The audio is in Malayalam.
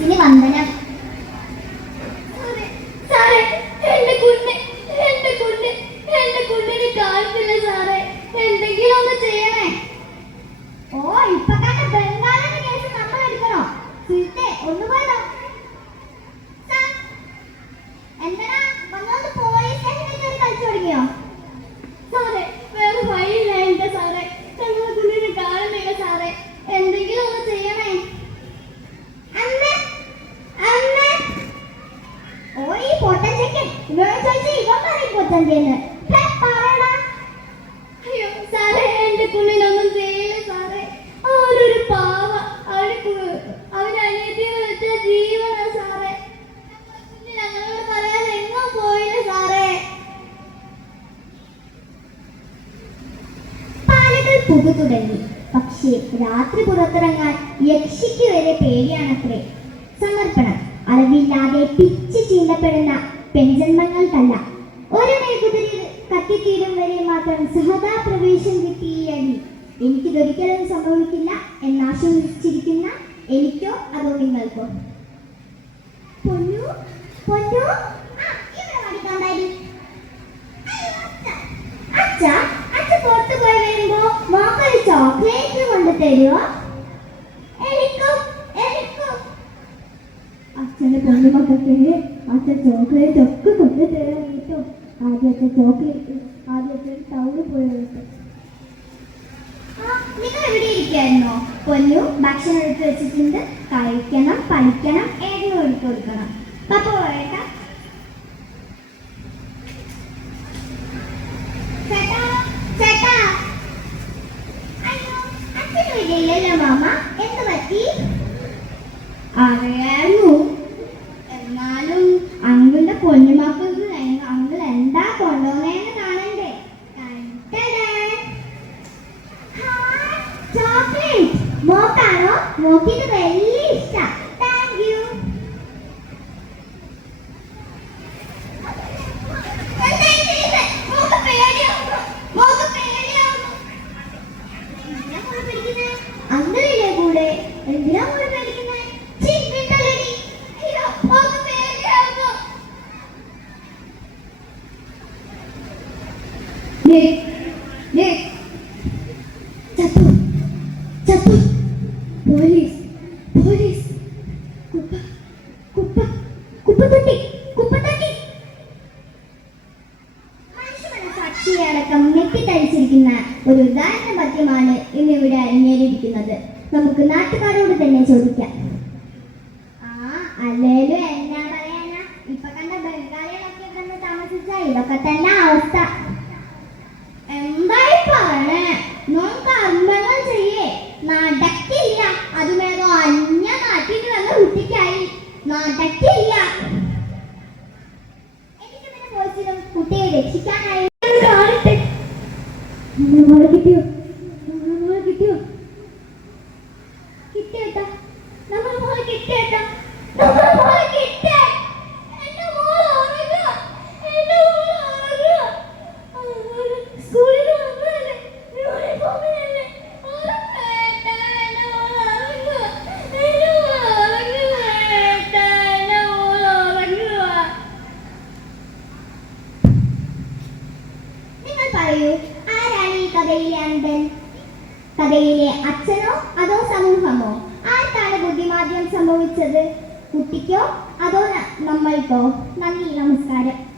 മനസ്സിന് വന്ദനം സാറേ, എന്റെ കുഞ്ഞ്, എന്റെ കുഞ്ഞ്, എന്റെ കുഞ്ഞിന് കാണുന്നില്ല സാറേ. എന്തെങ്കിലും ഒന്ന് ചെയ്യണേ. ഓ, പുതു തുടങ്ങി. പക്ഷേ രാത്രി പുറത്തിറങ്ങാൻ യക്ഷിക്ക് വരെ പേടിയാണത്രേ. സമർപ്പണം. അളവില്ലാതെ പിച്ച് ചീണ്ടപ്പെടുന്ന പെൺജന്മങ്ങൾക്കല്ല. ഒരു മേകുതിരി കത്തിത്തീരും വരെ മാത്രം സഹതാ പ്രവേശം കിട്ടി ഈ അടി. എനിക്കിതൊരിക്കലും സംഭവിക്കില്ല എന്നാശ്വസിച്ചിരിക്കുന്ന എനിക്കോ അതോ നിങ്ങൾക്കോ? പൊന്നു അച്ഛ പുറത്ത് പോയി വരുമ്പോ മോക്കൊരു ചോക്ലേറ്റ് കൊണ്ടു തരുമോ എനിക്കും എനിക്കും അച്ഛന്റെ പൊന്നുമക്കൾക്ക് അച്ഛൻ ചോക്ലേറ്റ് ഒക്കെ കൊണ്ടു തരാൻ കേട്ടോ. ആദ്യം അച്ഛൻ ചോക്ലേറ്റ് ആദ്യം അച്ഛൻ ടൗണിൽ പോയി നിങ്ങൾ എവിടെ ഇരിക്കായിരുന്നോ? പൊന്നു ഭക്ഷണം എടുത്ത് വെച്ചിട്ടുണ്ട്. കഴിക്കണം പഠിക്കണം ഏതിനും എടുത്ത് കൊടുക്കണം. പപ്പ പോയേക്കാം ചേട്ടാ ചോക്ലേറ്റ് മോക്കാണോ? മോക്കിത് വലിയ ഇഷ്ടം. താങ്ക് യു അങ്കിളില്ലേ കൂടെ? എന്തിനാ കൂടെ പേടിക്കുന്നേ? ഞെട്ടിത്തരിച്ചിരിക്കുന്ന ഒരു ഉദാഹരണ പദ്യമാണ് ഇന്ന് ഇവിടെ അരങ്ങേറിയിരിക്കുന്നത്. നമുക്ക് നാട്ടുകാരോട് തന്നെ ചോദിക്കാം. ആ അല്ലേലും എന്നാ പറയാനാ? ഇപ്പൊ കണ്ട ബംഗാളികളൊക്കെ വന്ന് താമസിച്ച ഇതൊക്കെ തന്നെ അവസ്ഥ. എന്തായി പറയണേ നോൻ കർമ്മങ്ങൾ ചെയ്യേ. നടക്കില്ല. അതുമേതോ അന്യ നാട്ടിൽ വന്ന കുട്ടിക്കായി. നടക്കില്ല. എനിക്ക് പിന്നെ കുട്ടിയെ രക്ഷിക്കാനായി കിട്ടിയോ? നമ്മുടെ മോളെ കിട്ടിയോ കിട്ടിയേട്ടാ നമ്മുടെ മോളെ കിട്ടിയേട്ടാ നമ്മുടെ മോളെ കിട്ടേ എന്റെ മോൾ ഉറങ്ങുക എന്റെ മോൾ ഉറങ്ങുക സ്കൂളിൽ വന്നതല്ലേ? യൂണിഫോമിലല്ലേ? പറയൂ. കഥയിലെ അൻപൻ കഥയിലെ അച്ഛനോ അതോ സമൂഹമോ? ആർക്കാണ് ബുദ്ധിമാന്ദ്യം സംഭവിച്ചത്? കുട്ടിക്കോ അതോ നമ്മൾക്കോ? നന്ദി നമസ്കാരം.